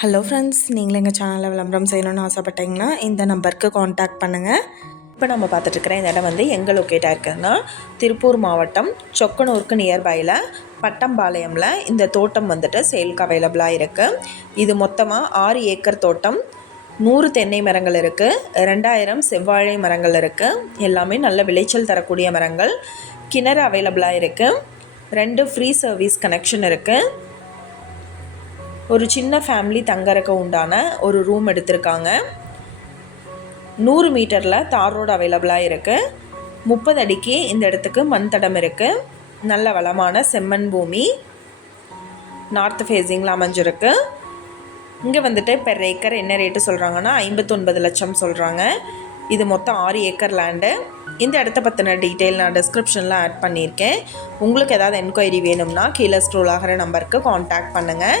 Hello friends நீங்களும் எங்கள் சேனலில் விளம்பரம் செய்யணும்னு ஆசைப்பட்டீங்கன்னா இந்த நம்பருக்கு காண்டாக்ட் பண்ணுங்கள் இப்போ நம்ம பார்த்துட்ருக்கிற இந்த இடம் வந்து எங்கே லொக்கேட்டாக இருக்குதுன்னா திருப்பூர் மாவட்டம் சொக்கனூருக்கு நியர்பையில் பட்டம்பாளையமில் இந்த தோட்டம் வந்துட்டு சேலுக்கு அவைலபிளாக இருக்குது இது மொத்தமாக ஆறு ஏக்கர் தோட்டம் நூறு தென்னை மரங்கள் இருக்குது ரெண்டாயிரம் செவ்வாழை மரங்கள் இருக்குது எல்லாமே நல்ல விளைச்சல் தரக்கூடிய மரங்கள் கிணறு அவைலபிளாக இருக்குது ரெண்டு ஃப்ரீ சர்வீஸ் கனெக்ஷன் இருக்குது ஒரு சின்ன ஃபேமிலி தங்கறக்கு உண்டான ஒரு ரூம் எடுத்திருக்காங்க. நூறு மீட்டரில் தார் ரோடு அவைலபிளாக இருக்குது முப்பது அடிக்கு இந்த இடத்துக்கு மண் தடம் இருக்குது நல்ல வளமான செம்மண் பூமி. நார்த் ஃபேஸிங்கில் அமைஞ்சிருக்கு. இங்கே வந்துட்டு பெர் ஏக்கர் என்ன ரேட்டு சொல்கிறாங்கன்னா ஐம்பத்தொன்பது லட்சம் சொல்கிறாங்க இது மொத்தம் ஆறு ஏக்கர் லேண்டு இந்த இடத்த பற்றின டீட்டெயில் நான் டிஸ்கிரிப்ஷனில் ஆட் பண்ணியிருக்கேன். உங்களுக்கு ஏதாவது என்கொயரி வேணும்னா கீழே ஸ்க்ரோல் ஆகிற நம்பருக்கு காண்டாக்ட் பண்ணுங்கள்